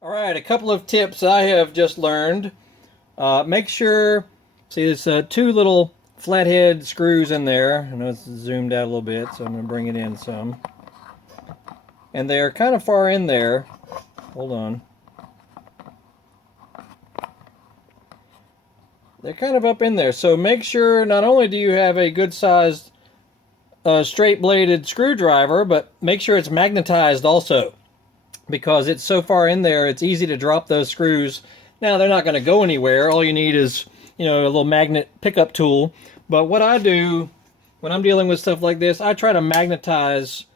All right, a couple of tips I have just learned. Make sure, see, there's two little flathead screws in there. I know it's zoomed out a little bit, so I'm going to bring it in some. And they're kind of far in there. Hold on. They're kind of up in there. So make sure not only do you have a good sized straight bladed screwdriver, but make sure it's magnetized also, because it's so far in there, it's easy to drop those screws. Now, they're not going to go anywhere. All you need is, a little magnet pickup tool. But what I do when I'm dealing with stuff like this, I try to magnetize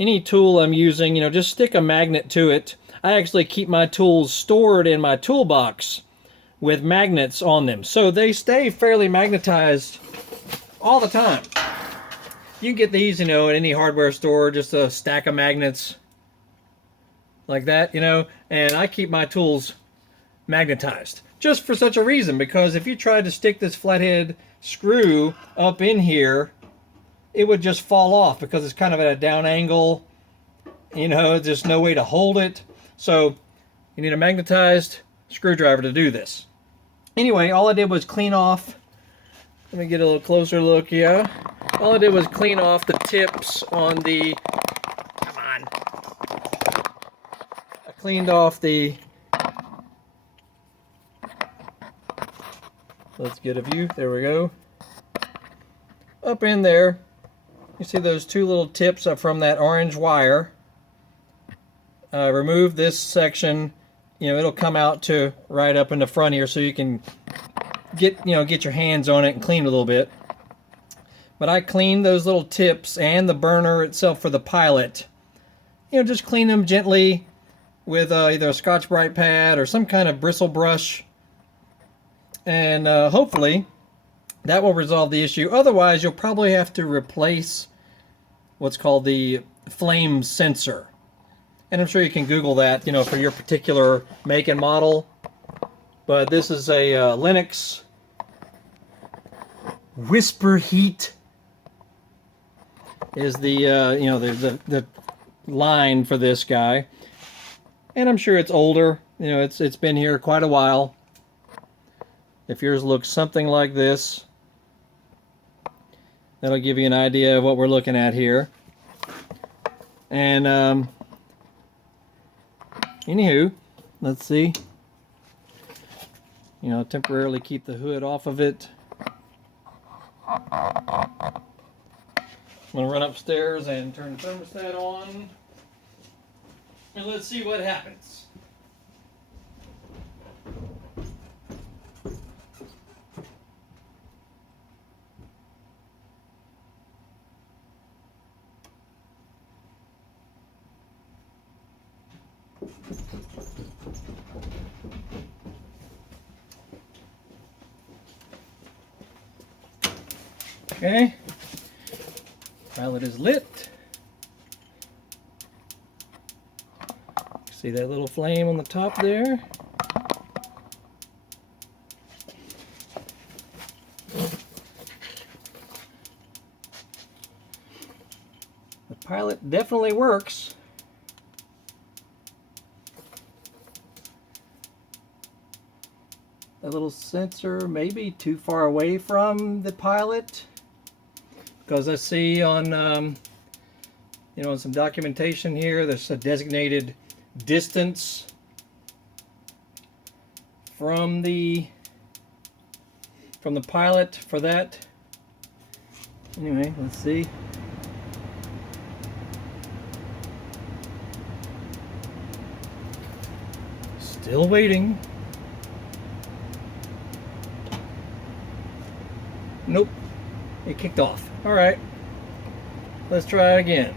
any tool I'm using, just stick a magnet to it. I actually keep my tools stored in my toolbox with magnets on them, so they stay fairly magnetized all the time. You can get these, at any hardware store, just a stack of magnets like that, and I keep my tools magnetized just for such a reason, because if you tried to stick this flathead screw up in here, it would just fall off because it's kind of at a down angle. There's no way to hold it. So you need a magnetized screwdriver to do this. Anyway, all I did was clean off. Let me get a little closer look here. All I did was clean off the tips on the, come on. I cleaned off the, let's get a view, there we go. Up in there, you see those two little tips up from that orange wire. Remove this section. It'll come out to right up in the front here, so you can get your hands on it and clean a little bit. But I cleaned those little tips and the burner itself for the pilot. Just clean them gently with either a Scotch-Brite pad or some kind of bristle brush, and hopefully that will resolve the issue. Otherwise, you'll probably have to replace what's called the flame sensor. And I'm sure you can Google that, for your particular make and model. But this is a Lennox Whisper Heat is the the line for this guy. And I'm sure it's older. It's been here quite a while. If yours looks something like this, that'll give you an idea of what we're looking at here. And anywho, let's see. Temporarily keep the hood off of it. I'm going to run upstairs and turn the thermostat on. And let's see what happens. Okay, pilot is lit. See that little flame on the top there? The pilot definitely works. That little sensor may be too far away from the pilot, because I see on some documentation here, there's a designated distance from the pilot for that. Anyway, let's see. Still waiting. Nope, it kicked off. All right, let's try it again.